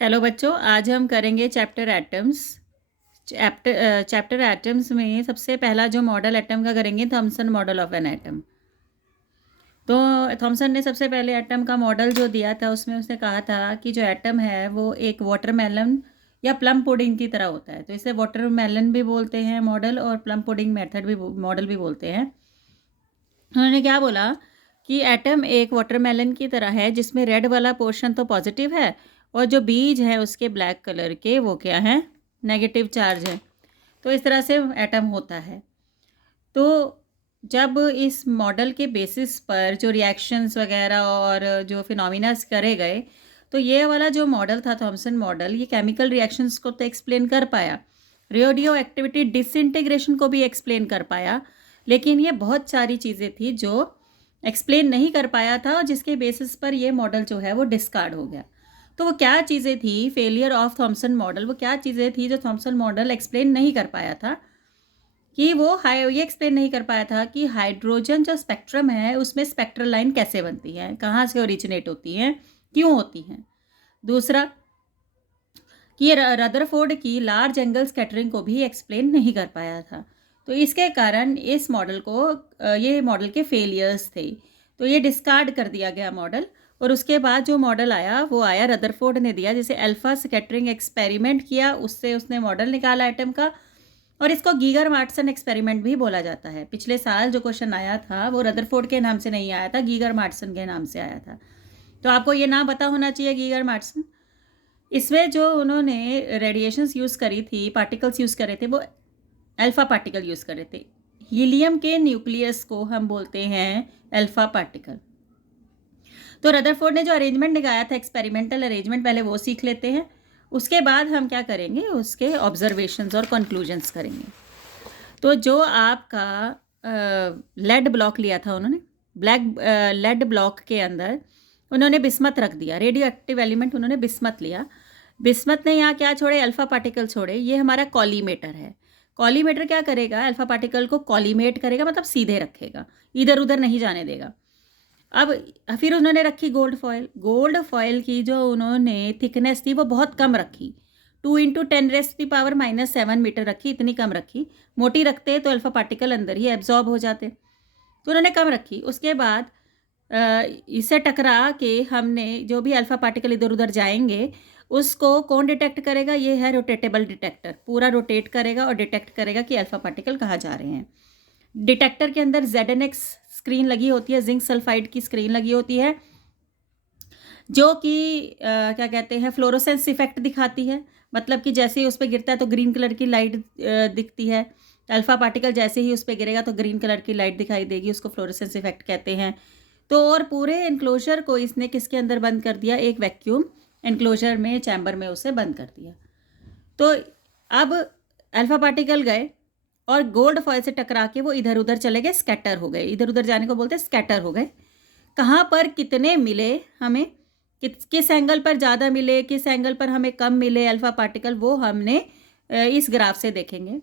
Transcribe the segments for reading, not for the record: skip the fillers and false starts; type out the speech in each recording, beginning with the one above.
Hello बच्चों, आज हम करेंगे चैप्टर एटम्स। चैप्टर एटम्स में सबसे पहला जो मॉडल एटम का करेंगे, Thompson model of an atom. तो थॉमसन ने सबसे पहले एटम का मॉडल जो दिया था, उसमें उसने कहा था कि जो एटम है वो एक वाटरमेलन या प्लम पुडिंग की तरह होता है। तो इसे वाटरमेलन भी बोलते हैं मॉडल, और प्लम पुडिंग मेथड भी मॉडल भी बोलते हैं। उन्होंने क्या बोला कि एटम एक वाटरमेलन की तरह है, जिसमें रेड वाला पोर्शन तो पॉजिटिव है और जो बीज है उसके ब्लैक कलर के वो क्या है, नेगेटिव चार्ज है। तो इस तरह से एटम होता है। तो जब इस मॉडल के बेसिस पर जो रिएक्शंस वगैरह और जो फिनोमिनास करे गए, तो ये वाला जो मॉडल था थॉमसन मॉडल, ये केमिकल रिएक्शंस को तो एक्सप्लेन कर पाया, रेडियो एक्टिविटी डिसइंटीग्रेशन को भी एक्सप्लेन कर पाया, लेकिन ये बहुत सारी चीज़ें थी जो एक्सप्लेन नहीं कर पाया था और जिसके बेसिस पर ये मॉडल जो है वो डिस्कार्ड हो गया। तो वो क्या चीज़ें थी, फेलियर ऑफ थॉमसन मॉडल, वो क्या चीज़ें थी जो थॉमसन मॉडल एक्सप्लेन नहीं कर पाया था, कि वो ये एक्सप्लेन नहीं कर पाया था कि हाइड्रोजन जो स्पेक्ट्रम है उसमें स्पेक्ट्रल लाइन कैसे बनती है, कहाँ से ओरिजिनेट होती हैं, क्यों होती हैं। दूसरा कि रदरफोर्ड की लार्ज एंगल स्कैटरिंग को भी एक्सप्लेन नहीं कर पाया था। तो इसके कारण इस मॉडल को ये मॉडल के फेलियर्स थे, तो ये डिस्कार्ड कर दिया गया मॉडल। और उसके बाद जो मॉडल आया वो आया रदरफोर्ड ने दिया, जैसे अल्फा स्कैटरिंग एक्सपेरिमेंट किया, उससे उसने मॉडल निकाला एटम का। और इसको गीगर मार्टसन एक्सपेरिमेंट भी बोला जाता है। पिछले साल जो क्वेश्चन आया था वो रदरफोर्ड के नाम से नहीं आया था, गीगर मार्टसन के नाम से आया था। तो आपको ये नाम पता होना चाहिए, गीगर मार्टसन। इसमें जो उन्होंने रेडिएशंस यूज़ करी थी, पार्टिकल्स यूज़ करे थे, वो अल्फ़ा पार्टिकल यूज़ करे थे। हीलियम के न्यूक्लियस को हम बोलते हैं अल्फ़ा पार्टिकल। तो रदरफोर्ड ने जो अरेंजमेंट निकाला था, एक्सपेरिमेंटल अरेंजमेंट, पहले वो सीख लेते हैं। उसके बाद हम क्या करेंगे, उसके ऑब्जर्वेशंस और कंक्लूजन्स करेंगे। तो जो आपका लेड ब्लॉक लिया था उन्होंने, लेड ब्लॉक के अंदर उन्होंने बिस्मत रख दिया, रेडियो एक्टिव एलिमेंट उन्होंने बिस्मत लिया। बिस्मत ने यहाँ क्या छोड़े, अल्फ़ा पार्टिकल छोड़े। ये हमारा कॉलीमेटर है। कॉलीमेटर क्या करेगा, अल्फ़ा पार्टिकल को कॉलीमेट करेगा, मतलब सीधे रखेगा, इधर उधर नहीं जाने देगा। अब फिर उन्होंने रखी गोल्ड फॉयल। गोल्ड फॉयल की जो उन्होंने थिकनेस थी वो बहुत कम रखी, 2 × 10⁻⁻7 मीटर रखी, इतनी कम रखी। मोटी रखते तो अल्फ़ा पार्टिकल अंदर ही एब्जॉर्ब हो जाते, तो उन्होंने कम रखी। उसके बाद इसे टकरा के हमने जो भी अल्फ़ा पार्टिकल इधर उधर जाएंगे उसको कौन डिटेक्ट करेगा, ये है रोटेटेबल डिटेक्टर। पूरा रोटेट करेगा और डिटेक्ट करेगा कि अल्फ़ा पार्टिकल कहाँ जा रहे हैं। डिटेक्टर के अंदर ZNX स्क्रीन लगी होती है, जिंक सल्फाइड की स्क्रीन लगी होती है, जो कि क्या कहते हैं, फ्लोरोसेंस इफेक्ट दिखाती है। मतलब कि जैसे ही उस पर गिरता है तो ग्रीन कलर की लाइट दिखती है। अल्फ़ा पार्टिकल जैसे ही उस पर गिरेगा तो ग्रीन कलर की लाइट दिखाई देगी, उसको फ्लोरोसेंस इफेक्ट कहते हैं। तो और पूरे इनक्लोजर को इसने किसके अंदर बंद कर दिया, एक वैक्यूम इनक्लोजर में, चैम्बर में उसे बंद कर दिया। तो अब अल्फ़ा पार्टिकल गए और गोल्ड फॉयल से टकरा के वो इधर उधर चले गए, स्कैटर हो गए। इधर उधर जाने को बोलते हैं स्कैटर हो गए। कहाँ पर कितने मिले हमें, किस एंगल पर ज़्यादा मिले, किस एंगल पर हमें कम मिले अल्फ़ा पार्टिकल, वो हमने इस ग्राफ से देखेंगे।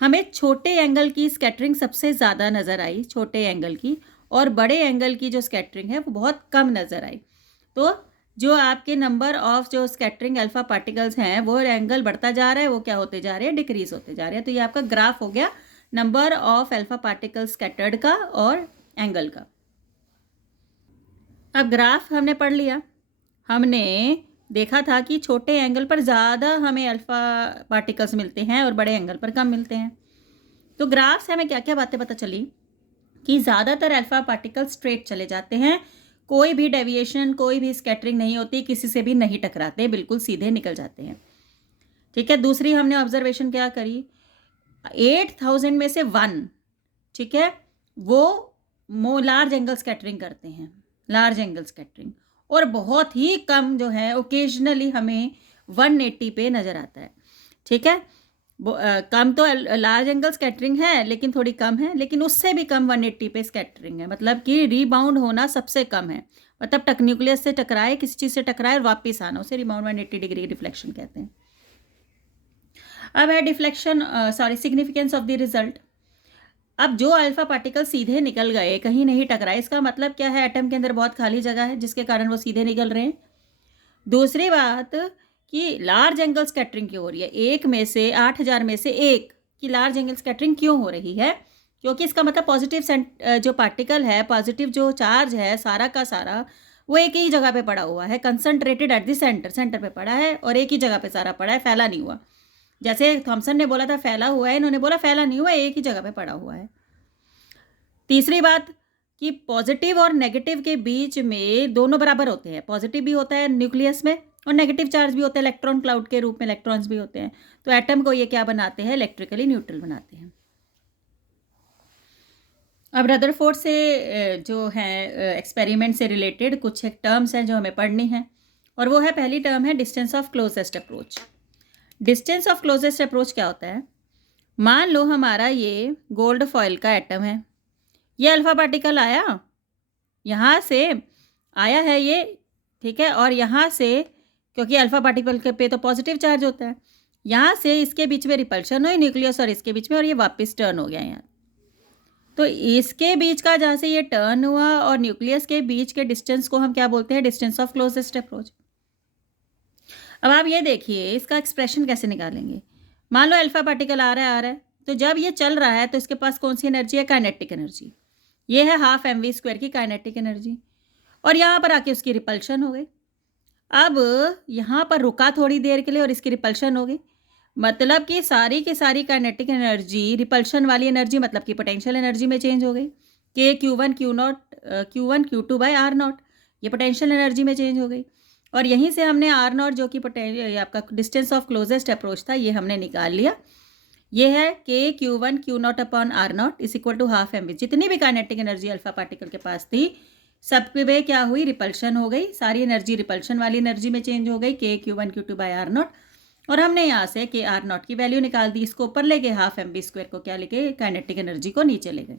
हमें छोटे एंगल की स्कैटरिंग सबसे ज़्यादा नज़र आई, छोटे एंगल की, और बड़े एंगल की जो स्कैटरिंग है वो बहुत कम नज़र आई। तो जो आपके नंबर ऑफ जो स्कैटरिंग अल्फ़ा पार्टिकल्स हैं वो एंगल बढ़ता जा रहा है, वो क्या होते जा रहे हैं, डिक्रीज होते जा रहे हैं। तो ये आपका ग्राफ हो गया number of alpha particle scattered का और एंगल का। अब ग्राफ हमने पढ़ लिया, हमने देखा था कि छोटे एंगल पर ज़्यादा हमें अल्फ़ा पार्टिकल्स मिलते हैं और बड़े एंगल पर कम मिलते हैं। तो ग्राफ से हमें क्या क्या बातें पता चली, कि ज़्यादातर अल्फ़ा पार्टिकल स्ट्रेट चले जाते हैं, कोई भी डेविएशन, कोई भी स्कैटरिंग नहीं होती, किसी से भी नहीं टकराते, बिल्कुल सीधे निकल जाते हैं। ठीक है। दूसरी हमने ऑब्जर्वेशन क्या करी, 8000 में से 1, ठीक है, वो लार्ज एंगल स्कैटरिंग करते हैं, लार्ज एंगल स्कैटरिंग। और बहुत ही कम जो है ओकेजनली हमें 180 पे नज़र आता है। ठीक है। कम तो लार्ज एंगल स्कैटरिंग है लेकिन थोड़ी कम है, लेकिन उससे भी कम 180 पे स्कैटरिंग है। मतलब कि रीबाउंड होना सबसे कम है, मतलब न्यूक्लियस से टकराए, किसी चीज़ से टकराए और वापस आना, उसे रिबाउंड 180 डिग्री डिफ्लेक्शन कहते हैं। अब है deflection, significance of the result. अब जो अल्फ़ा पार्टिकल सीधे निकल गए, कहीं नहीं टकराए, इसका मतलब क्या है, एटम के अंदर बहुत खाली जगह है जिसके कारण वो सीधे निकल रहे हैं। दूसरी बात कि लार्ज एंगल स्कैटरिंग क्यों हो रही है, 1 में से 8000 में से 1 की लार्ज एंगल स्कैटरिंग क्यों हो रही है, क्योंकि इसका मतलब पॉजिटिव जो पार्टिकल है, पॉजिटिव जो चार्ज है सारा का सारा, वो एक ही जगह पे पड़ा हुआ है, कंसंट्रेटेड एट द सेंटर पे पड़ा है और एक ही जगह पे सारा पड़ा है, फैला नहीं हुआ। जैसे थॉमसन ने बोला था फैला हुआ है, इन्होंने बोला फैला नहीं हुआ, एक ही जगह पे पड़ा हुआ है। तीसरी बात कि पॉजिटिव और नेगेटिव के बीच में दोनों बराबर होते हैं, पॉजिटिव भी होता है न्यूक्लियस में और नेगेटिव चार्ज भी होता है, इलेक्ट्रॉन क्लाउड के रूप में इलेक्ट्रॉन्स भी होते हैं। तो एटम को ये क्या बनाते हैं, इलेक्ट्रिकली न्यूट्रल बनाते हैं। अब रदरफोर्ड से जो है एक्सपेरिमेंट से रिलेटेड कुछ एक टर्म्स हैं जो हमें पढ़नी है, और वो है, पहली टर्म है distance of closest approach. Distance of closest approach क्या होता है, मान लो हमारा ये गोल्ड फॉइल का एटम है, ये अल्फा पार्टिकल आया, यहाँ से आया है ये, ठीक है, और यहाँ से क्योंकि अल्फा पार्टिकल के पे तो पॉजिटिव चार्ज होता है, यहाँ से इसके बीच में रिपल्शन हुई न्यूक्लियस और इसके बीच में, और ये वापस टर्न हो गया यहाँ। तो इसके बीच का जहाँ से ये टर्न हुआ और न्यूक्लियस के बीच के डिस्टेंस को हम क्या बोलते हैं, डिस्टेंस ऑफ क्लोजेस्ट अप्रोच। अब आप ये देखिए इसका एक्सप्रेशन कैसे निकालेंगे। मान लो अल्फा पार्टिकल आ रहा है, तो जब ये चल रहा है तो इसके पास कौन सी एनर्जी है, काइनेटिक एनर्जी। ये है 12 mv² की काइनेटिक एनर्जी, और यहाँ पर आके उसकी रिपल्शन हो गई। अब यहाँ पर रुका थोड़ी देर के लिए और इसकी रिपल्शन हो गई, मतलब कि सारी की सारी काइनेटिक एनर्जी रिपल्शन वाली एनर्जी मतलब कि पोटेंशियल एनर्जी में चेंज हो गई। के Q1 Q1 Q2 bye R0, ये पोटेंशियल एनर्जी में चेंज हो गई। और यहीं से हमने R0 जो कि आपका डिस्टेंस ऑफ क्लोजेस्ट अप्रोच था, ये हमने निकाल लिया। ये है के Q1 Q0 upon R0 is equal to 12 mv। जितनी भी काइनेटिक एनर्जी अल्फा पार्टिकल के पास थी, सब पे क्या हुई, रिपल्शन हो गई, सारी एनर्जी रिपल्शन वाली एनर्जी में चेंज हो गई, के Q1 Q2 बाय R0। और हमने यहाँ से के R0 की वैल्यू निकाल दी, इसको ऊपर ले गए, 12 mv² को क्या लेके, काइनेटिक एनर्जी को नीचे ले गए।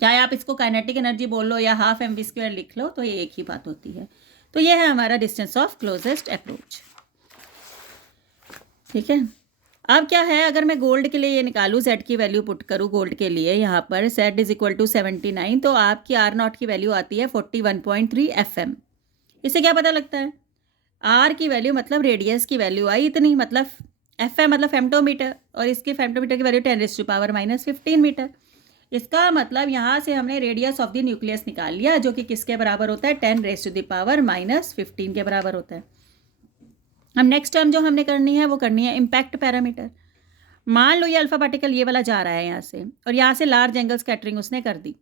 चाहे आप इसको काइनेटिक एनर्जी बोल लो या 12 mv² लिख लो, तो ये एक ही बात होती है। तो ये है हमारा डिस्टेंस ऑफ क्लोजेस्ट अप्रोच, ठीक है। अब क्या है, अगर मैं गोल्ड के लिए ये निकालूँ, Z की वैल्यू पुट करूँ गोल्ड के लिए, यहाँ पर Z इज इक्वल टू 79, तो आपकी R0 की वैल्यू आती है 41.3 FM। इससे क्या पता लगता है, R की वैल्यू मतलब रेडियस की वैल्यू आई इतनी, मतलब FM मतलब फेम्टोमीटर, और इसके फेम्टोमीटर की वैल्यू 10⁻⁻15 मीटर। इसका मतलब यहाँ से हमने रेडियस ऑफ द न्यूक्लियस निकाल लिया, जो कि किसके बराबर होता है, 10⁻⁻15 के बराबर होता है। अब नेक्स्ट टर्म जो हमने करनी है वो करनी है इम्पैक्ट पैरामीटर। मान लो ये अल्फा पार्टिकल ये वाला जा रहा है यहाँ से, और यहाँ से लार्ज एंगल स्कैटरिंग उसने कर दी,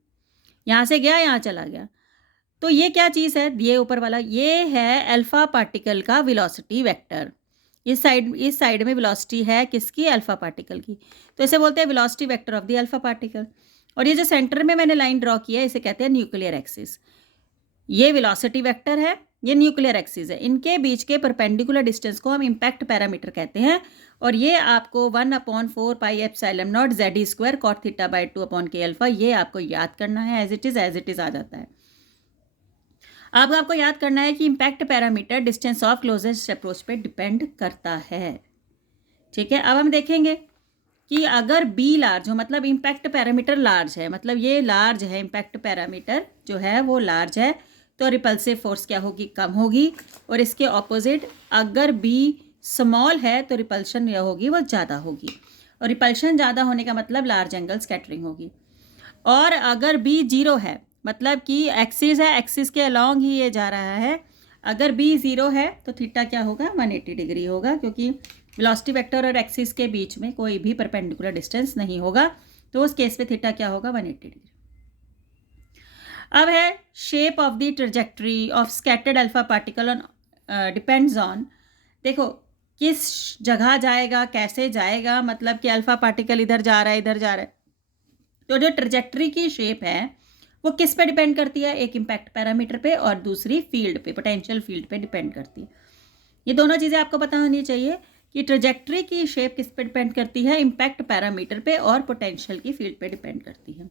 यहाँ से गया यहाँ चला गया, तो ये क्या चीज़ है, ये ऊपर वाला, ये है अल्फा पार्टिकल का वेलोसिटी वेक्टर। इस साइड में वेलोसिटी है किसकी, अल्फा पार्टिकल की, तो इसे बोलते हैं velocity vector of the alpha particle. और ये जो सेंटर में मैंने लाइन ड्रॉ किया है, इसे कहते हैं न्यूक्लियर एक्सिस। ये वेलोसिटी वेक्टर है, ये न्यूक्लियर एक्सिस है, इनके बीच के परपेंडिकुलर डिस्टेंस को हम इम्पैक्ट पैरामीटर कहते हैं। और ये आपको 1/4 πε0 Z² cot θ/2 अपॉन के अल्फा, ये आपको याद करना है, एज इट इज़ आ जाता है। अब आपको याद करना है कि impact parameter distance of closest approach पे डिपेंड करता है, ठीक है। अब हम देखेंगे कि अगर बी लार्ज हो, मतलब इम्पैक्ट पैरामीटर लार्ज है, मतलब ये लार्ज है, इम्पैक्ट पैरामीटर जो है वो लार्ज है, तो रिपल्सिव फोर्स क्या होगी, कम होगी। और इसके ऑपोजिट अगर बी स्मॉल है तो रिपल्शन यह होगी वो ज़्यादा होगी, और रिपल्शन ज़्यादा होने का मतलब लार्ज एंगल स्कैटरिंग होगी। और अगर बी 0 है, मतलब कि एक्सिस है, एक्सिस के अलॉन्ग ही ये जा रहा है, अगर बी 0 है तो थीटा क्या होगा, 180 डिग्री होगा, क्योंकि वेलोसिटी वेक्टर और एक्सिस के बीच में कोई भी परपेंडिकुलर डिस्टेंस नहीं होगा, तो उस केस में थीटा क्या होगा, 180 डिग्री। अब है shape of the trajectory of scattered alpha particle on depends on, देखो किस जगह जाएगा, कैसे जाएगा, मतलब कि अल्फा पार्टिकल इधर जा रहा है, इधर जा रहा है, तो जो ट्रजेक्टरी की शेप है वो किस पे डिपेंड करती है, एक इम्पैक्ट पैरामीटर पे और दूसरी फील्ड पे, पोटेंशियल फील्ड पे डिपेंड करती है। ये दोनों चीज़ें आपको पता होनी चाहिए कि ट्रजेक्टरी की शेप किस पे डिपेंड करती है, इम्पैक्ट पैरामीटर पे और पोटेंशियल की फील्ड पे डिपेंड करती है।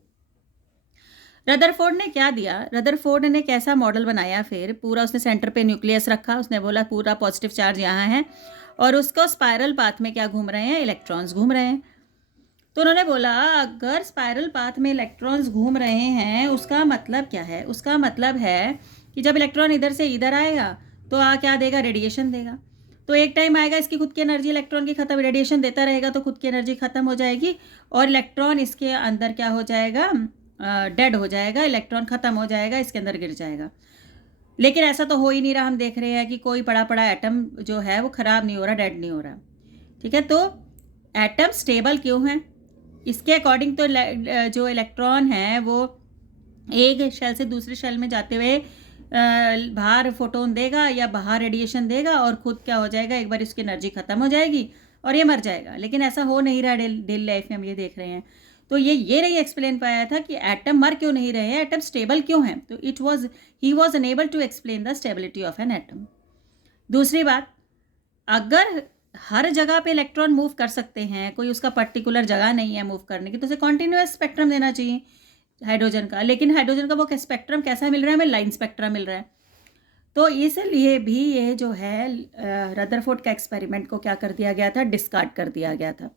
रदरफोर्ड ने क्या दिया, रदरफोर्ड ने कैसा मॉडल बनाया, फिर पूरा उसने सेंटर पे न्यूक्लियस रखा, उसने बोला पूरा पॉजिटिव चार्ज यहाँ है और उसको स्पायरल पाथ में क्या घूम रहे हैं, इलेक्ट्रॉन्स घूम रहे हैं। तो उन्होंने बोला अगर स्पायरल पाथ में इलेक्ट्रॉन्स घूम रहे हैं उसका मतलब क्या है, उसका मतलब है कि जब इलेक्ट्रॉन इधर से इधर आएगा तो क्या देगा, रेडिएशन देगा। तो एक टाइम आएगा इसकी खुद की एनर्जी इलेक्ट्रॉन की खत्म, रेडिएशन देता रहेगा तो खुद की एनर्जी खत्म हो जाएगी और इलेक्ट्रॉन इसके अंदर क्या हो जाएगा, डेड हो जाएगा, इलेक्ट्रॉन खत्म हो जाएगा, इसके अंदर गिर जाएगा। लेकिन ऐसा तो हो ही नहीं रहा, हम देख रहे हैं कि कोई पड़ा पड़ा एटम जो है वो ख़राब नहीं हो रहा, डेड नहीं हो रहा। ठीक है, तो एटम स्टेबल क्यों है? इसके अकॉर्डिंग तो जो इलेक्ट्रॉन है वो एक शेल से दूसरे शेल में जाते हुए बाहर फोटोन देगा या बाहर रेडिएशन देगा और खुद क्या हो जाएगा, एक बार इसकी एनर्जी ख़त्म हो जाएगी और ये मर जाएगा। लेकिन ऐसा हो नहीं रहा डेली लाइफ में, हम ये देख रहे हैं। तो ये नहीं एक्सप्लेन पाया था कि एटम मर क्यों नहीं रहे हैं, एटम स्टेबल क्यों हैं। तो he was unable to explain the stability of an atom. दूसरी बात, अगर हर जगह पे इलेक्ट्रॉन मूव कर सकते हैं, कोई उसका पर्टिकुलर जगह नहीं है मूव करने की, तो उसे कॉन्टिन्यूस स्पेक्ट्रम देना चाहिए हाइड्रोजन का। लेकिन हाइड्रोजन का वो स्पेक्ट्रम कैसा मिल रहा है, हमें लाइन स्पेक्ट्रम मिल रहा है। तो इसलिए भी ये जो है रदरफोर्ड का एक्सपेरिमेंट को क्या कर दिया गया था, डिस्कार्ड कर दिया गया था।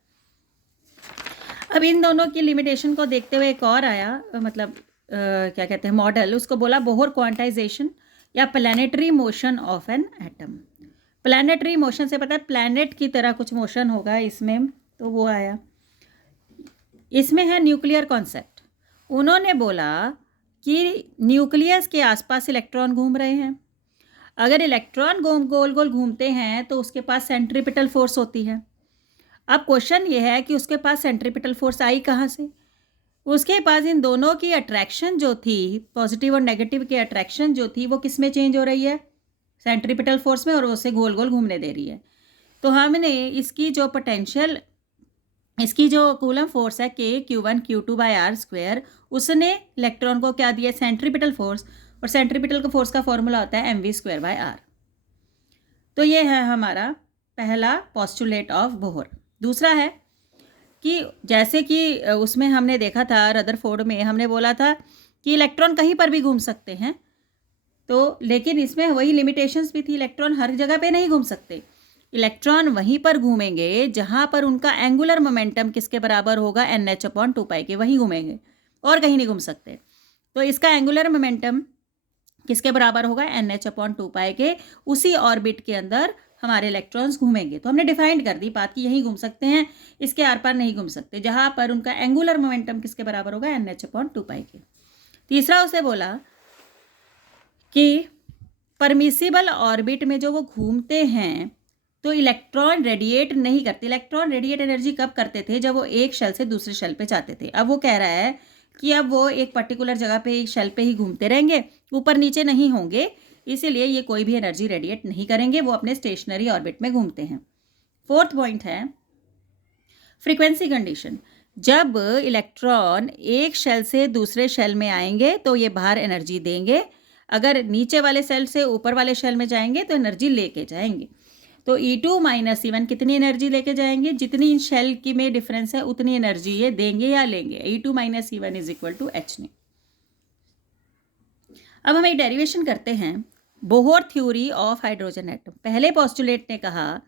अब इन दोनों की लिमिटेशन को देखते हुए एक और आया, मतलब क्या कहते हैं मॉडल, उसको बोला बोहर क्वांटाइजेशन या planetary motion of an atom. Planetary motion से पता है प्लैनेट की तरह कुछ मोशन होगा इसमें, तो वो आया। इसमें है न्यूक्लियर कॉन्सेप्ट। उन्होंने बोला कि न्यूक्लियस के आसपास इलेक्ट्रॉन घूम रहे हैं। अगर इलेक्ट्रॉन गोल गोल घूमते हैं तो उसके पास सेंट्रीपिटल फोर्स होती है। अब क्वेश्चन ये है कि उसके पास सेंट्रीपिटल फोर्स आई कहाँ से? उसके पास इन दोनों की अट्रैक्शन जो थी, पॉजिटिव और नेगेटिव की अट्रैक्शन जो थी, वो किस में चेंज हो रही है, सेंट्रीपिटल फोर्स में, और उसे गोल गोल घूमने दे रही है। तो हमने इसकी जो पोटेंशियल, इसकी जो कूलम फोर्स है Q1 Q2/r², उसने इलेक्ट्रॉन को क्या दिया, सेंट्रीपिटल फोर्स, और सेंट्रीपिटल का फोर्स का फॉर्मूला होता है mv²/r। तो ये है हमारा पहला पोस्टुलेट ऑफ बोहर। दूसरा है कि जैसे कि उसमें हमने देखा था रदरफोर्ड में, हमने बोला था कि इलेक्ट्रॉन कहीं पर भी घूम सकते हैं, तो लेकिन इसमें वही लिमिटेशंस भी थी, इलेक्ट्रॉन हर जगह पे नहीं घूम सकते। इलेक्ट्रॉन वहीं पर घूमेंगे जहाँ पर उनका एंगुलर मोमेंटम किसके बराबर होगा, NH/2π के, वहीं घूमेंगे और कहीं नहीं घूम सकते। तो इसका एंगुलर मोमेंटम किसके बराबर होगा, NH/2π के। उसी ऑर्बिट के अंदर हमारे इलेक्ट्रॉन्स घूमेंगे। तो हमने डिफाइंड कर दी बात कि यहीं घूम सकते हैं, इसके आर पार नहीं घूम सकते, जहाँ पर उनका एंगुलर मोमेंटम किसके बराबर होगा, NH/2π के। तीसरा उसे बोला कि परमिसिबल ऑर्बिट में जो वो घूमते हैं तो इलेक्ट्रॉन रेडिएट नहीं करते। इलेक्ट्रॉन रेडिएट एनर्जी कब करते थे, जब वो एक शेल से दूसरे शेल पे जाते थे। अब वो कह रहा है कि अब वो एक पर्टिकुलर जगह पे, एक शेल पे ही घूमते रहेंगे, ऊपर नीचे नहीं होंगे, इसीलिए ये कोई भी एनर्जी रेडिएट नहीं करेंगे, वो अपने स्टेशनरी ऑर्बिट में घूमते हैं। फोर्थ पॉइंट है फ्रीक्वेंसी कंडीशन। जब इलेक्ट्रॉन एक शेल से दूसरे शेल में आएंगे तो ये बाहर एनर्जी देंगे, अगर नीचे वाले शेल से ऊपर वाले शेल में जाएंगे तो एनर्जी लेके जाएंगे। तो E2 - E1 कितनी एनर्जी लेके जाएंगे, जितनी इन शेल की में डिफरेंस है उतनी एनर्जी ये देंगे या लेंगे। E2 - E1 = H। अब हम एक डेरिवेशन करते हैं, Bohr theory of hydrogen atom. पहले पोस्टुलेट ने कहा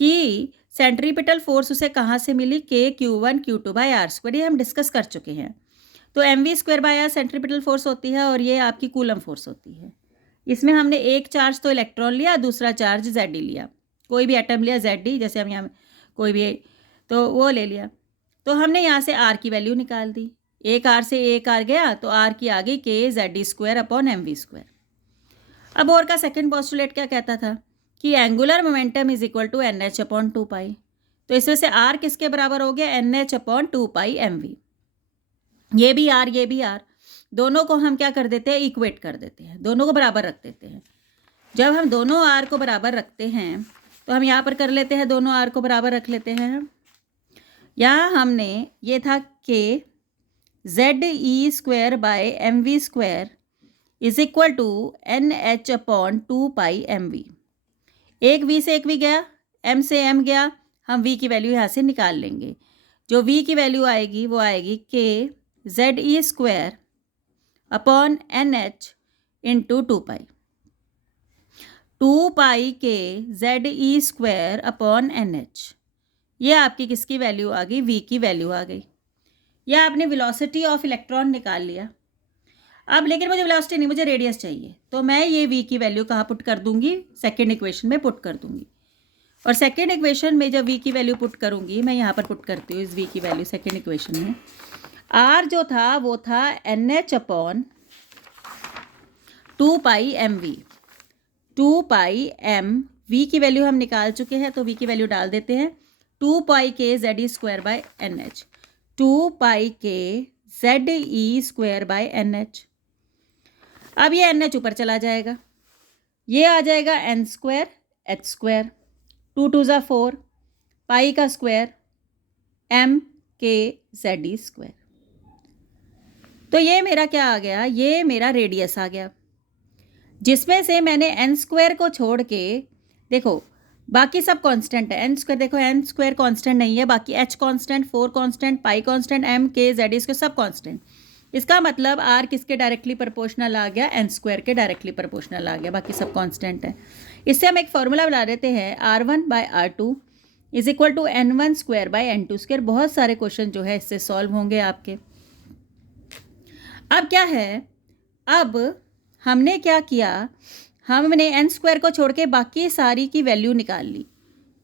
कि सेंट्रीपिटल फोर्स उसे कहाँ से मिली, Q1 Q2/r², ये हम डिस्कस कर चुके हैं। तो mv²/r सेंट्रीपिटल फोर्स होती है और ये आपकी कूलम फोर्स होती है। इसमें हमने एक चार्ज तो इलेक्ट्रॉन लिया, दूसरा चार्ज Zd लिया, कोई भी एटम लिया Zd, जैसे हम यहाँ कोई भी, तो वो ले लिया। तो हमने यहाँ से r की वैल्यू निकाल दी, एक r से एक r गया तो r की आ गई kZd²/mv²। अब और का सेकेंड पोस्टुलेट क्या कहता था कि एंगुलर मोमेंटम = NH/2π। तो इसमें से r किसके बराबर हो गया, NH/2πmv। ये भी r, ये भी r, दोनों को हम क्या कर देते हैं, इक्वेट कर देते हैं, दोनों को बराबर रख देते हैं। जब हम दोनों r को बराबर रखते हैं तो हम यहाँ पर कर लेते हैं, दोनों r को बराबर रख लेते हैं। यहाँ हमने ये था कि Ze²/mv² = NH/2πmv। एक v से एक v गया, m से m गया, हम v की वैल्यू यहाँ से निकाल लेंगे। जो v की वैल्यू आएगी वो आएगी kZe²/NH × 2π। 2π kZe²/NH, ये आपकी किसकी वैल्यू आ गई, v की वैल्यू आ गई। यह आपने वेलोसिटी ऑफ इलेक्ट्रॉन निकाल लिया। अब लेकिन मुझे वेलोसिटी नहीं, मुझे रेडियस चाहिए, तो मैं ये v की वैल्यू कहाँ पुट कर दूंगी, सेकेंड इक्वेशन में पुट कर दूंगी। और सेकेंड इक्वेशन में जब v की वैल्यू पुट करूँगी, मैं यहाँ पर पुट करती हूँ इस v की वैल्यू सेकेंड इक्वेशन में, r जो था वो था NH अपॉन 2 पाई mv। 2 पाई m, v की वैल्यू हम निकाल चुके हैं तो v की वैल्यू डाल देते हैं। 2 पाई के Z E square by NH, 2 पाई के Z E square by NH। अब ये NH ऊपर चला जाएगा, ये आ जाएगा n स्क्वायर h स्क्वायर, 2 2 ज़ा 4, पाई का स्क्वायर m के जेड ई स्क्वायर। तो ये मेरा क्या आ गया, ये मेरा रेडियस आ गया, जिसमें से मैंने n स्क्वायर को छोड़ के, देखो बाकी सब कांस्टेंट है, n स्क्वायर देखो n स्क्वायर कांस्टेंट नहीं है, बाकी h कांस्टेंट, 4 कांस्टेंट, पाई कांस्टेंट, m के जेड ई स्क्वायर सब कांस्टेंट। इसका मतलब r किसके डायरेक्टली प्रोपोर्शनल आ गया, n स्क्वायर के डायरेक्टली प्रोपोर्शनल आ गया, बाकी सब कांस्टेंट है। इससे हम एक फॉर्मूला बना देते हैं, r1/r2 is equal to n1 square by n2 square. बहुत सारे क्वेश्चन जो है इससे सॉल्व होंगे आपके। अब क्या है, अब हमने क्या किया, हमने n स्क्वायर को छोड़ के बाकी सारी की वैल्यू निकाल ली,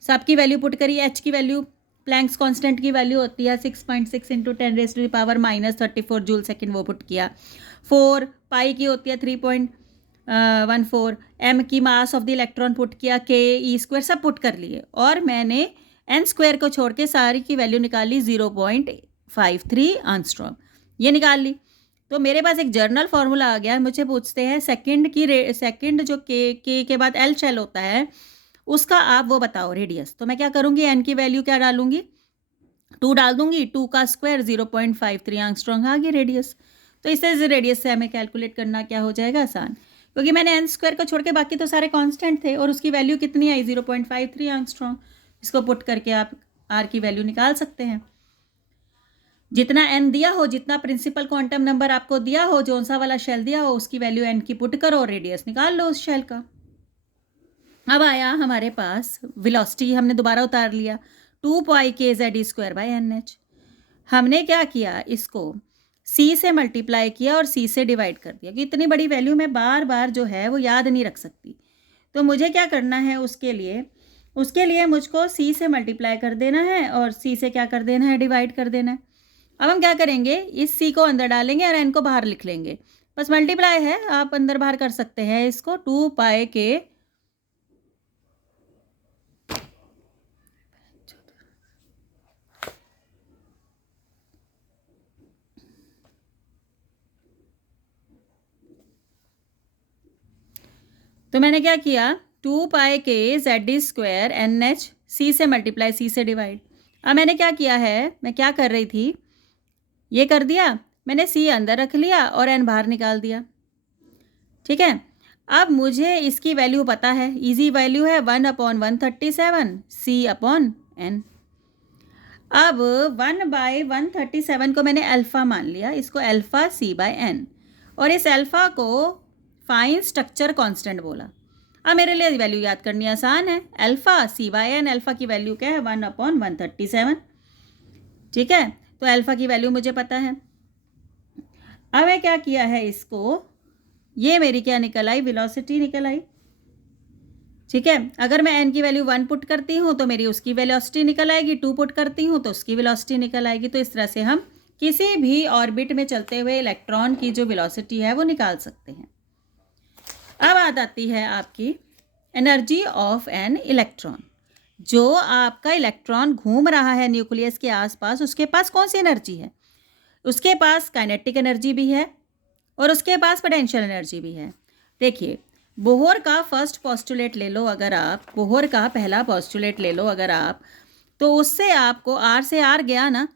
सबकी वैल्यू पुट करी। h की वैल्यू प्लैंक्स कांस्टेंट की वैल्यू होती है 6.6 इंटू 10⁻⁻34 जूल सेकेंड, वो पुट किया। 4 पाई की होती है 3.14, m की mass of the electron put किया, k ई स्क्वायर सब पुट कर लिए, और मैंने n स्क्वायर को छोड़ के सारी की वैल्यू निकाली 0.53 आर्मस्ट्रॉन्ग, ये निकाल ली। तो मेरे पास एक जर्नल फार्मूला आ गया। मुझे पूछते हैं सेकंड जो के बाद एल शेल होता है उसका आप वो बताओ रेडियस। तो मैं क्या करूँगी, एन की वैल्यू क्या डालूंगी, 2 डाल दूंगी, 2 का स्क्वायर 0.53 आर्मस्ट्रॉन्ग आ गई रेडियस। तो इससे रेडियस से हमें कैलकुलेट करना क्या हो जाएगा, आसान, क्योंकि मैंने एन स्क्वायर को छोड़ के बाकी तो सारे कांस्टेंट थे और उसकी वैल्यू कितनी आई, 0.53 आर्मस्ट्रॉन्ग। इसको पुट करके आप आर की वैल्यू निकाल सकते हैं। जितना एन दिया हो, जितना प्रिंसिपल क्वांटम नंबर आपको दिया हो, जो सा वाला शेल दिया हो, उसकी वैल्यू एन की पुट करो और रेडियस निकाल लो उस शेल का। अब आया हमारे पास वेलोसिटी, हमने दोबारा उतार लिया 2 पाई के Z E square by NH। हमने क्या किया, इसको c से मल्टीप्लाई किया और c से डिवाइड कर दिया, क्योंकि इतनी बड़ी वैल्यू मैं बार बार जो है वो याद नहीं रख सकती। तो मुझे क्या करना है, उसके लिए मुझको c से मल्टीप्लाई कर देना है और c से क्या कर देना है, डिवाइड कर देना है। अब हम क्या करेंगे, इस c को अंदर डालेंगे और n को बाहर लिख लेंगे, बस मल्टीप्लाई है, आप अंदर बाहर कर सकते हैं इसको। 2 पाई के तो मैंने क्या किया, 2 पाई के Z E square NH, c से मल्टीप्लाई c से डिवाइड। अब मैंने क्या किया है, मैं क्या कर रही थी, ये कर दिया मैंने, c अंदर रख लिया और n बाहर निकाल दिया, ठीक है। अब मुझे इसकी वैल्यू पता है, इजी वैल्यू है 1/137 c अपॉन n। अब 1/137 को मैंने अल्फ़ा मान लिया, इसको अल्फ़ा c बाय n, और इस अल्फ़ा को फाइन स्ट्रक्चर कांस्टेंट बोला। अब मेरे लिए वैल्यू याद करनी आसान है, alpha c by n, alpha की वैल्यू क्या है 1/137, ठीक है। तो अल्फ़ा की वैल्यू मुझे पता है। अब मैं क्या किया है, इसको, ये मेरी क्या निकल आई, वेलोसिटी निकल आई, ठीक है। अगर मैं n की वैल्यू 1 पुट करती हूँ तो मेरी उसकी वेलोसिटी निकल आएगी, 2 पुट करती हूँ तो उसकी वेलोसिटी निकल आएगी। तो इस तरह से हम किसी भी ऑर्बिट में चलते हुए इलेक्ट्रॉन की जो वेलोसिटी है वो निकाल सकते हैं। अब बात आती है आपकी एनर्जी ऑफ एन इलेक्ट्रॉन। जो आपका इलेक्ट्रॉन घूम रहा है न्यूक्लियस के आसपास, उसके पास कौन सी एनर्जी है, उसके पास काइनेटिक एनर्जी भी है और उसके पास पोटेंशियल एनर्जी भी है। देखिए, बोहर का फर्स्ट पोस्टुलेट ले लो अगर आप, बोहर का पहला पोस्टुलेट ले लो अगर आप, तो उससे आपको r से r गया ना,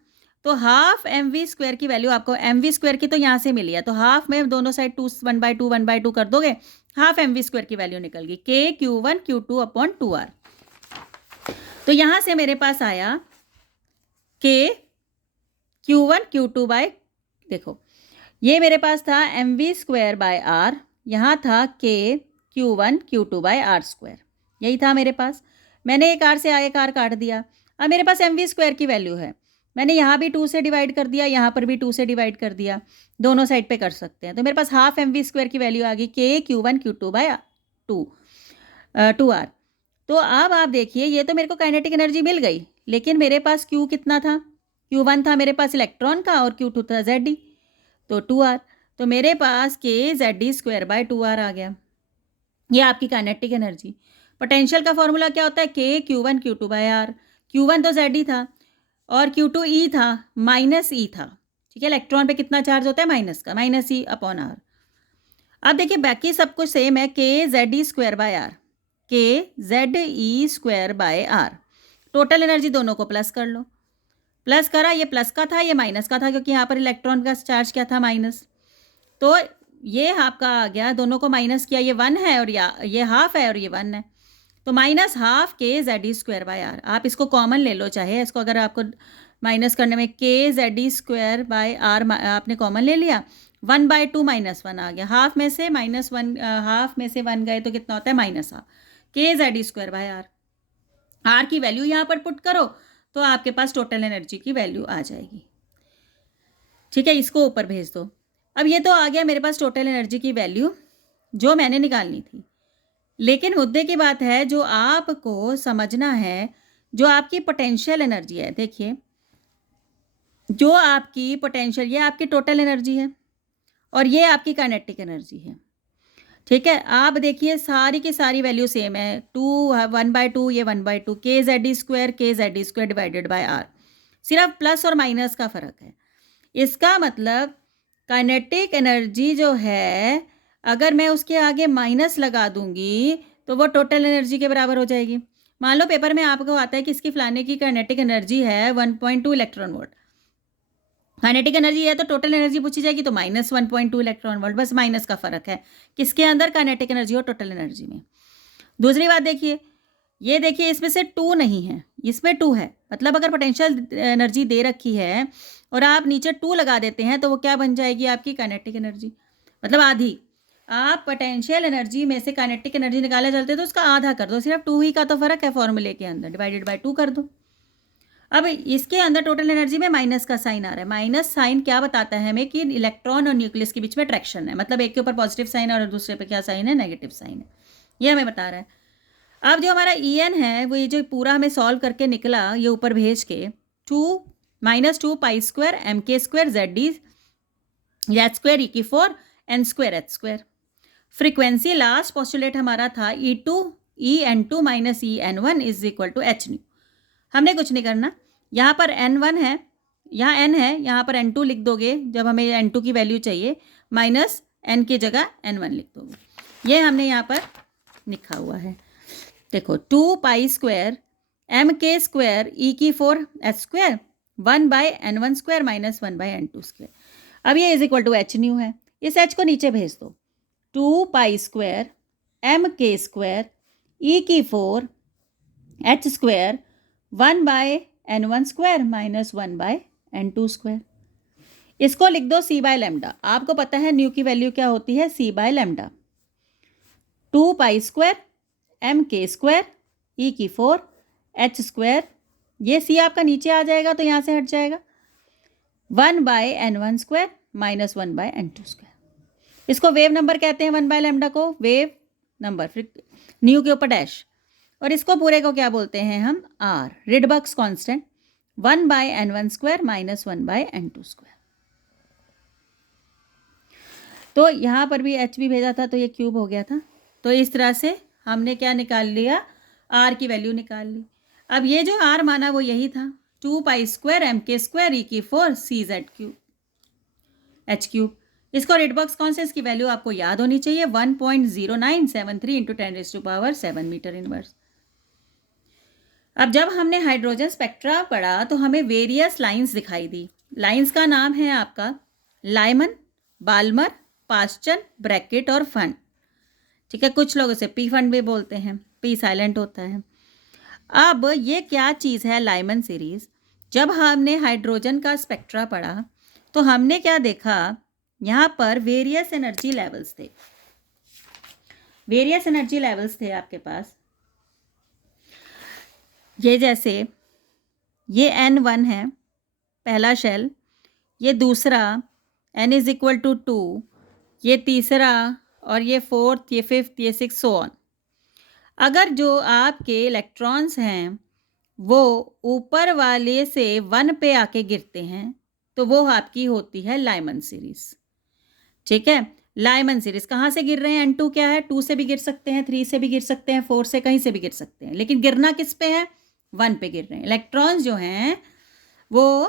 तो हाफ mv स्क्वायर की वैल्यू आपको, mv स्क्वायर की तो यहाँ से मिली है, तो हाफ में दोनों साइड 1/2 कर दोगे, हाफ mv स्क्वायर की वैल्यू निकल गई k q1 q2 upon 2r। तो यहाँ से मेरे पास आया k q1 q2 बाय, देखो ये मेरे पास था mv स्क्वायर बाय r, यहाँ था k q1 q2 bye r square, यही था मेरे पास। मैंने एक r से एक r काट दिया। अब मेरे पास mv स्क्वायर की वैल्यू है, मैंने यहाँ भी 2 से डिवाइड कर दिया, यहाँ पर भी 2 से डिवाइड कर दिया, दोनों साइड पे कर सकते हैं। तो मेरे पास हाफ mv स्क्वायर की वैल्यू आ गई k q1 q2 bye 2r। तो अब आप देखिए, ये तो मेरे को काइनेटिक एनर्जी मिल गई, लेकिन मेरे पास Q कितना था? Q1 था मेरे पास इलेक्ट्रॉन का और Q2 था Zd, तो 2r। तो मेरे पास kZd² आ गया। ये आपकी काइनेटिक एनर्जी। पोटेंशियल का फॉर्मूला क्या होता है? K Q1 Q2/r। Q1 तो Zd था और Q2 E था, माइनस E था। ठीक है, इलेक्ट्रॉन पे कितना चार्ज होता है? माइनस का, -E/r। अब देखिए बाकी सब कुछ सेम है, kZe²/r, kZe²/r। टोटल एनर्जी दोनों को प्लस कर लो। प्लस करा, ये प्लस का था, ये माइनस का था, क्योंकि यहाँ पर इलेक्ट्रॉन का चार्ज क्या था? माइनस। तो ये आपका आ गया, दोनों को माइनस किया, ये 1 है और ये हाफ है और ये 1 है, तो -12 kZe²/r। आप इसको कॉमन ले लो, चाहे इसको अगर आपको माइनस करने में kZe²/r आपने कॉमन ले लिया, 1/2 -1 आ गया, हाफ में से -1, हाफ में से 1 गए तो कितना होता है? -12 kZe²/r। आर की वैल्यू यहाँ पर पुट करो तो आपके पास टोटल एनर्जी की वैल्यू आ जाएगी। ठीक है, इसको ऊपर भेज दो। अब ये तो आ गया मेरे पास टोटल एनर्जी की वैल्यू जो मैंने निकालनी थी, लेकिन मुद्दे की बात है जो आपको समझना है, जो आपकी पोटेंशियल एनर्जी है। देखिए, जो आपकी पोटेंशियल, ये आपकी टोटल एनर्जी है और ये आपकी काइनेटिक एनर्जी है। ठीक है, आप देखिए सारी की सारी वैल्यू सेम है, 1/2, ये 1/2, kZe² डिवाइडेड बाय r, सिर्फ प्लस और माइनस का फ़र्क है। इसका मतलब काइनेटिक एनर्जी जो है, अगर मैं उसके आगे माइनस लगा दूंगी तो वो टोटल एनर्जी के बराबर हो जाएगी। मान लो पेपर में आपको आता है कि इसकी फलाने की काइनेटिक एनर्जी है 1.2 इलेक्ट्रॉन वोल्ट। काइनेटिक एनर्जी है तो टोटल एनर्जी पूछी जाएगी तो -1.2 इलेक्ट्रॉन वोल्ट, बस माइनस का फ़र्क है किसके अंदर? काइनेटिक एनर्जी और टोटल एनर्जी में। दूसरी बात देखिए, ये देखिए इसमें से 2 नहीं है, इसमें 2 है, मतलब अगर पोटेंशियल एनर्जी दे रखी है और आप नीचे 2 लगा देते हैं तो वो क्या बन जाएगी? आपकी काइनेटिक एनर्जी, मतलब आधी। आप पोटेंशियल एनर्जी में से काइनेटिक एनर्जी निकाले चलते तो उसका आधा कर दो, सिर्फ 2 ही का तो फ़र्क है फॉर्मूले के अंदर, डिवाइडेड बाय 2 कर दो। अब इसके अंदर टोटल एनर्जी में माइनस का साइन आ रहा है। माइनस साइन क्या बताता है हमें? कि इलेक्ट्रॉन और न्यूक्लियस के बीच में अट्रैक्शन है, मतलब एक के ऊपर पॉजिटिव साइन और दूसरे पे क्या साइन है? नेगेटिव साइन है, ये हमें बता रहा है। अब जो हमारा En है, वो ये जो पूरा हमें सॉल्व करके निकला, ये ऊपर भेज के, -2 π² mk² Zd Z² e⁴ n² h²। Frequency last postulate हमारा था E2 En2 En1 = hν। हमने कुछ नहीं करना, यहाँ पर N1 है, यहाँ N है, यहाँ पर N2 लिख दोगे जब हमें N2 की वैल्यू चाहिए, माइनस N की जगह N1 लिख दोगे। ये हमने यहाँ पर लिखा हुआ है। देखो, 2 π² mk² e⁴ h², 1/n1² - 1/n2²। अब ये = hν है, इस h को नीचे भेज दो। 2 π² mk² e⁴ h², 1/n1² - 1/n2²। इसको लिख दो c/λ। आपको पता है न्यू की वैल्यू क्या होती है? c/λ। 2 π² mk² e⁴ h², ये c आपका नीचे आ जाएगा तो यहाँ से हट जाएगा, 1/n1² - 1/n2²। इसको वेव नंबर कहते हैं, 1/λ को वेव नंबर, फिर न्यू के ऊपर डैश, और इसको पूरे को क्या बोलते हैं हम? r, Rydberg's constant, 1/n1² - 1/n2²। तो यहाँ पर भी h भी भेजा था तो ये क्यूब हो गया था। तो इस तरह से हमने क्या निकाल लिया? r की वैल्यू निकाल ली। अब ये जो r माना वो यही था, 2 π² mk² e⁴ cz³ h³। इसको रिडबर्ग्स कांस्टेंट की वैल्यू आपको याद होनी चाहिए, 1.0973 × 10⁻⁷ मीटर इनवर्स। अब जब हमने हाइड्रोजन स्पेक्ट्रा पढ़ा तो हमें वेरियस लाइंस दिखाई दी। लाइंस का नाम है आपका लाइमन, बाल्मर, पास्चन, ब्रैकेट और फन। ठीक है, कुछ लोग उसे पी फंड भी बोलते हैं, पी साइलेंट होता है। अब ये क्या चीज़ है लाइमन सीरीज? जब हमने हाइड्रोजन का स्पेक्ट्रा पढ़ा तो हमने क्या देखा? यहाँ पर वेरियस एनर्जी लेवल्स थे, वेरियस एनर्जी लेवल्स थे आपके पास। ये जैसे ये N1 है पहला शेल, ये दूसरा N = 2, ये तीसरा, और ये 4th, ये 5th, ये 6th, सो ऑन। अगर जो आपके इलेक्ट्रॉन्स हैं वो ऊपर वाले से 1 पे आके गिरते हैं तो वो आपकी होती है लाइमन सीरीज। ठीक है, लाइमन सीरीज कहाँ से गिर रहे हैं? N2 क्या है? 2 से भी गिर सकते हैं, 3 से भी गिर सकते हैं, 4 से, कहीं से भी गिर सकते हैं, लेकिन गिरना किस पे है? 1 पे गिर रहे हैं। इलेक्ट्रॉन्स जो हैं वो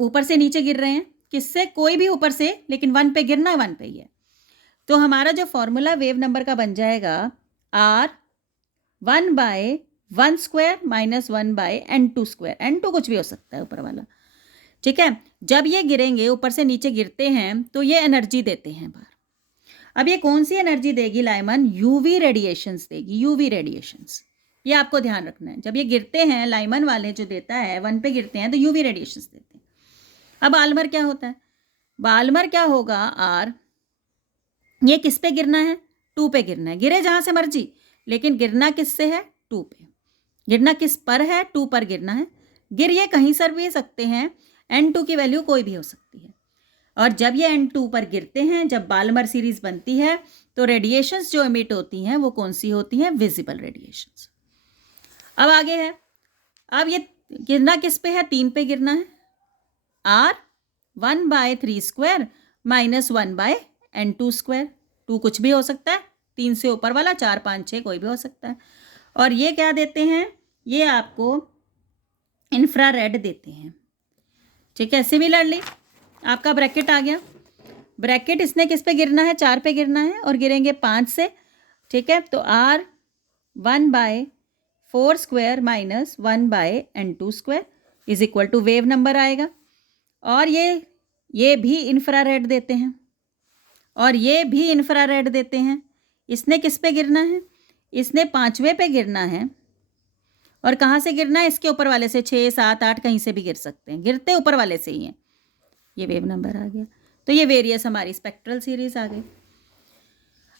ऊपर से नीचे गिर रहे हैं। किससे? कोई भी ऊपर से, लेकिन 1 पे गिरना 1 पे ही है। तो हमारा जो फॉर्मूला वेव नंबर का बन जाएगा R 1/1 square minus 1/N2 square. N2 कुछ भी हो सकता है ऊपर वाला। ठीक है, जब ये गिरेंगे, ऊपर से नीचे गिरते हैं तो ये एनर्जी देते हैं बाहर। अब ये कौन सी एनर्जी देगी लाइमन? यूवी रेडिएशंस देगी, यूवी रेडिएशंस। ये आपको ध्यान रखना है। जब ये गिरते हैं, लाइमन वाले जो देता है 1 पे गिरते हैं तो यूवी रेडिएशंस देते हैं। अब बाल्मर क्या होता है? बाल्मर क्या होगा? R, ये किस पे गिरना है? 2 पे गिरना है। गिरे जहां से मर्जी, लेकिन गिरना किससे है? 2 पे। गिरना किस पर है? 2 पर गिरना है। गिर ये कहीं से भी सकते हैं, N2 की वैल्यू कोई भी हो सकती है। और जब ये N2 पर गिरते हैं, जब बाल्मर सीरीज बनती है, तो रेडिएशंस जो इमिट होती हैं वो कौन सी होती हैं? Visible radiations. अब आगे है, अब ये गिरना किस पे है? 3 पे गिरना है। R 1/3 square minus 1/N2 square. 2 कुछ भी हो सकता है, 3 से ऊपर वाला, 4, 5, 6 कोई भी हो सकता है। और ये क्या देते हैं? ये आपको इंफ्रारेड देते हैं। ठीक है, सिमिलरली आपका ब्रैकेट आ गया। ब्रैकेट इसने किस पे गिरना है? 4 पे गिरना है और गिरेंगे 5 से। ठीक है, तो R 1/4 square minus 1/N2 square is equal to wave number आएगा। और ये भी इंफ्रारेड देते हैं और ये भी इंफ्रारेड देते हैं। इसने किस पे गिरना है? इसने 5वें पे गिरना है। और कहाँ से गिरना है? इसके ऊपर वाले से, 6, 7, 8 कहीं से भी गिर सकते हैं, गिरते ऊपर वाले से ही हैं। ये वेव नंबर आ गया। तो ये वेरियस हमारी स्पेक्ट्रल सीरीज आ गई।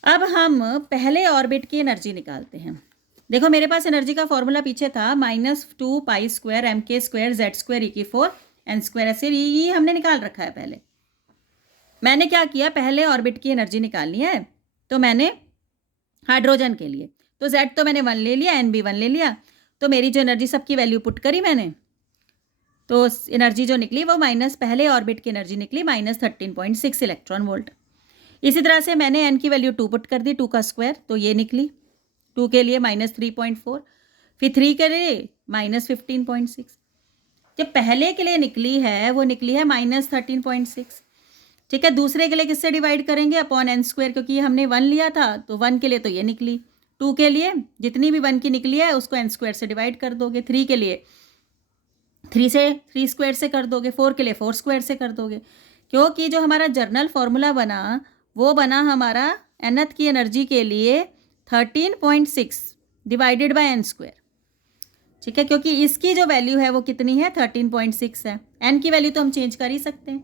अब हम पहले ऑर्बिट की एनर्जी निकालते हैं। देखो मेरे पास एनर्जी का फॉर्मूला पीछे था, -2 pi square mk square z square e⁴ n square, ऐसे ये हमने निकाल रखा है पहले। मैंने क्या किया, पहले ऑर्बिट की एनर्जी निकालनी है, तो मैंने हाइड्रोजन के लिए तो z तो मैंने 1 ले लिया, n भी 1 ले लिया। तो मेरी जो एनर्जी सबकी वैल्यू पुट करी मैंने, तो एनर्जी जो निकली वो माइनस पहले ऑर्बिट की एनर्जी निकली -13.6 इलेक्ट्रॉन वोल्ट। इसी तरह से मैंने n की वैल्यू 2 पुट कर दी, 2 का स्क्वायर, तो ये निकली 2 के लिए -3.4, फिर 3 के लिए -15.6। जब पहले के लिए निकली है वो निकली है -13.6। ठीक है, दूसरे के लिए किससे डिवाइड करेंगे? अपॉन n स्क्वायर, क्योंकि हमने 1 लिया था तो 1 के लिए तो ये निकली। 2 के लिए जितनी भी 1 की निकली है उसको n स्क्वायर से डिवाइड कर दोगे। 3 के लिए 3 स्क्वायर से कर दोगे। 4 के लिए 4 स्क्वायर से कर दोगे, क्योंकि जो हमारा जर्नल फॉर्मूला बना वो बना हमारा nth की एनर्जी के लिए 13.6 डिवाइडेड बाय n स्क्वायर। ठीक है, क्योंकि इसकी जो वैल्यू है वो कितनी है? 13.6 है। n की वैल्यू तो हम चेंज कर ही सकते हैं।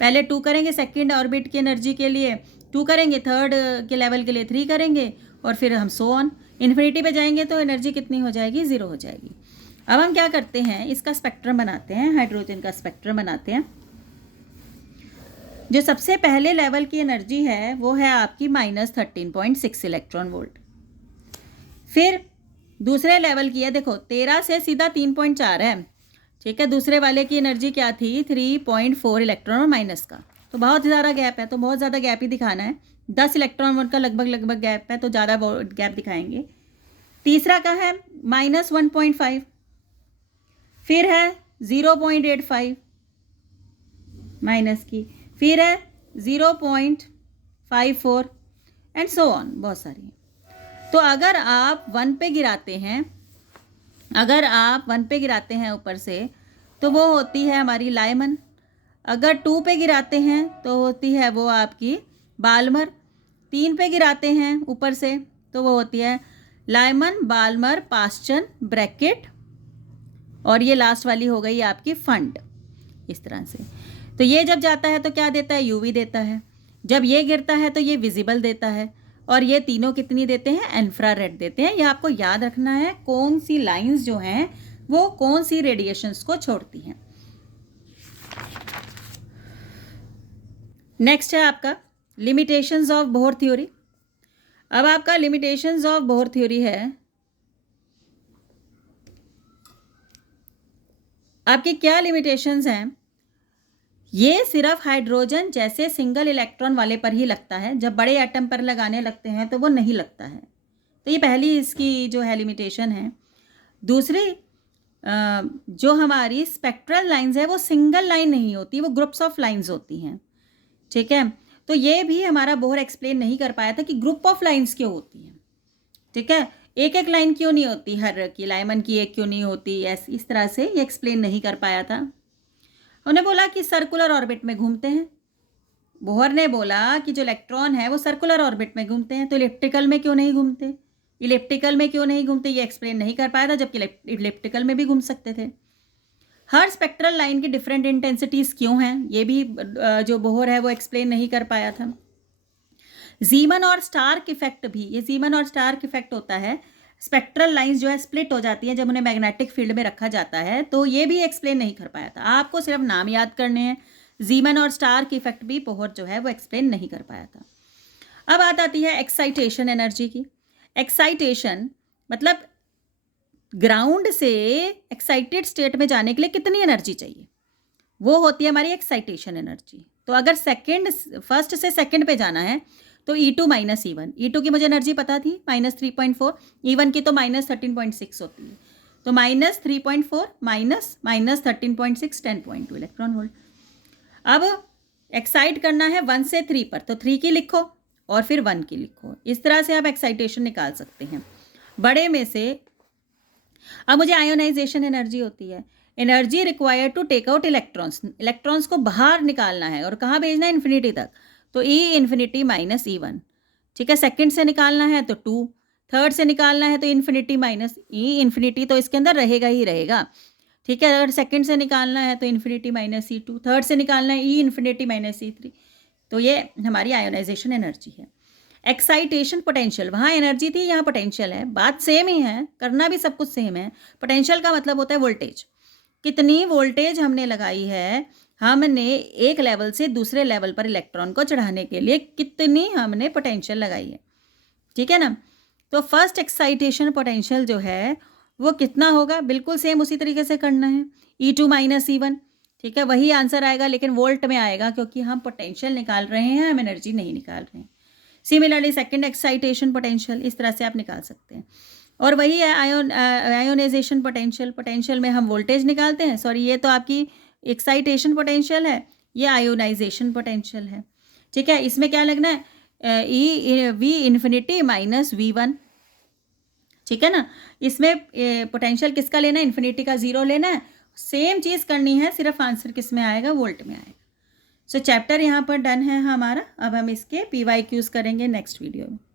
पहले 2 करेंगे सेकंड ऑर्बिट की एनर्जी के लिए, 2 करेंगे थर्ड के लेवल के लिए 3 करेंगे, और फिर हम सो ऑन इन्फिनिटी पे जाएंगे तो एनर्जी कितनी हो जाएगी? 0 हो जाएगी। अब हम क्या करते हैं, इसका स्पेक्ट्रम बनाते हैं, हाइड्रोजन का स्पेक्ट्रम बनाते हैं। जो सबसे पहले लेवल की एनर्जी है वो है आपकी -13.6 इलेक्ट्रॉन वोल्ट। फिर दूसरे लेवल की है, देखो 13 से सीधा 3.4 है। ठीक है, दूसरे वाले की एनर्जी क्या थी? 3.4 इलेक्ट्रॉन और माइनस का, तो बहुत ज़्यादा गैप है, तो बहुत ज़्यादा गैप ही दिखाना है। 10 इलेक्ट्रॉन वोल्ट का लगभग गैप है, तो ज़्यादा गैप दिखाएंगे। तीसरा का है -1.5, फिर है 0.85 माइनस की, फिर है 0.54 एंड सो ऑन, बहुत सारी। तो अगर आप 1 पे गिराते हैं, अगर आप 1 पे गिराते हैं ऊपर से, तो वो होती है हमारी लाइमन। अगर 2 पे गिराते हैं तो होती है वो आपकी बाल्मर। 3 पे गिराते हैं ऊपर से तो वो होती है लाइमन, बाल्मर, पास्चन, ब्रैकेट, और ये लास्ट वाली हो गई आपकी फंड। इस तरह से तो ये जब जाता है तो क्या देता है? यूवी देता है। जब ये गिरता है तो ये विजिबल देता है, और ये तीनों कितनी देते हैं? इंफ्रारेड देते हैं। ये आपको याद रखना है, कौन सी लाइंस जो हैं वो कौन सी रेडिएशंस को छोड़ती हैं। नेक्स्ट है आपका लिमिटेशंस ऑफ बोहर थ्योरी। अब आपका लिमिटेशंस ऑफ बोहर थ्योरी है, आपकी क्या लिमिटेशंस हैं? ये सिर्फ हाइड्रोजन जैसे सिंगल इलेक्ट्रॉन वाले पर ही लगता है, जब बड़े एटम पर लगाने लगते हैं तो वो नहीं लगता है। तो ये पहली इसकी जो है लिमिटेशन है। दूसरी, जो हमारी स्पेक्ट्रल लाइंस है वो सिंगल लाइन नहीं होती, वो ग्रुप्स ऑफ लाइंस होती हैं, ठीक है। तो ये भी हमारा बोहर एक्सप्लेन नहीं कर पाया था कि ग्रुप ऑफ लाइंस क्यों होती हैं, ठीक है। एक एक लाइन क्यों नहीं होती, हर की लाइमन की एक क्यों नहीं होती, इस तरह से ये एक्सप्लेन नहीं कर पाया था। उन्हें बोला कि सर्कुलर ऑर्बिट में घूमते हैं, बोहर ने बोला कि जो इलेक्ट्रॉन है वो सर्कुलर ऑर्बिट में घूमते हैं, तो इलिप्टिकल में क्यों नहीं घूमते, इलिप्टिकल में क्यों नहीं घूमते, ये एक्सप्लेन नहीं कर पाया था, जबकि इलिप्टिकल में भी घूम सकते थे। हर स्पेक्ट्रल लाइन की डिफरेंट इंटेंसिटीज क्यों हैं, ये भी जो बोहर है वो एक्सप्लेन नहीं कर पाया था। जीमन और स्टार्क इफेक्ट भी, ये जीमन और स्टार्क इफेक्ट होता है, स्पेक्ट्रल लाइंस जो है स्प्लिट हो जाती हैं जब उन्हें मैग्नेटिक फील्ड में रखा जाता है, तो ये भी एक्सप्लेन नहीं कर पाया था। आपको सिर्फ नाम याद करने हैं, जीमन और स्टार्क इफेक्ट भी बोहर जो है वो एक्सप्लेन नहीं कर पाया था। अब बात आती है एक्साइटेशन एनर्जी की। एक्साइटेशन मतलब ग्राउंड से एक्साइटेड स्टेट में जाने के लिए कितनी एनर्जी चाहिए, वो होती है हमारी एक्साइटेशन एनर्जी। तो अगर फर्स्ट से सेकंड पे जाना है तो E2 माइनस E1, E2 की मुझे एनर्जी पता थी -3.4, E1 की तो -13.6 होती है, तो -3.4 माइनस 13.6 10.2 इलेक्ट्रॉन वोल्ट। अब एक्साइट करना है 1 से 3 पर, तो 3 की लिखो और फिर 1 की लिखो, इस तरह से आप एक्साइटेशन निकाल सकते हैं बड़े में से। अब मुझे आयोनाइजेशन एनर्जी होती है, energy required to take out electrons, electrons को बाहर निकालना है और कहाँ भेजना है, इन्फिनिटी तक, तो E इन्फिनिटी माइनस E1, ठीक है। सेकंड से निकालना है तो 2, थर्ड से निकालना है तो इन्फिनिटी माइनस E इन्फिनिटी तो इसके अंदर रहेगा ही रहेगा, ठीक है। अगर सेकंड से निकालना है तो इन्फिनिटी माइनस E2, थर्ड से निकालना है E इन्फिनिटी माइनस E3, तो ये हमारी आयोनाइजेशन एनर्जी है। एक्साइटेशन पोटेंशियल, वहाँ एनर्जी थी, यहाँ पोटेंशियल है, बात सेम ही है, करना भी सब कुछ सेम है। पोटेंशियल का मतलब होता है वोल्टेज, कितनी वोल्टेज हमने लगाई है, हमने एक लेवल से दूसरे लेवल पर इलेक्ट्रॉन को चढ़ाने के लिए कितनी हमने पोटेंशियल लगाई है, ठीक है ना। तो फर्स्ट एक्साइटेशन पोटेंशियल जो है वो कितना होगा, बिल्कुल सेम उसी तरीके से करना है, E2 माइनस E1, ठीक है, वही आंसर आएगा लेकिन वोल्ट में आएगा, क्योंकि हम पोटेंशियल निकाल रहे हैं, हम एनर्जी नहीं निकाल रहे हैं। सिमिलरली सेकंड एक्साइटेशन पोटेंशियल इस तरह से आप निकाल सकते हैं। और वही है आयोनाइजेशन पोटेंशियल, पोटेंशियल में हम वोल्टेज निकालते हैं, सॉरी ये तो आपकी एक्साइटेशन पोटेंशियल है, ये आयोनाइजेशन पोटेंशियल है, ठीक है। इसमें क्या लगना है, V इन्फिनिटी माइनस V1, ठीक है ना। इसमें पोटेंशियल किसका लेना है, इन्फिनिटी का 0 लेना है, सेम चीज़ करनी है, सिर्फ आंसर किस में आएगा, वोल्ट में आएगा। सो चैप्टर यहाँ पर डन है हमारा। अब हम इसके PYQs करेंगे नेक्स्ट वीडियो में।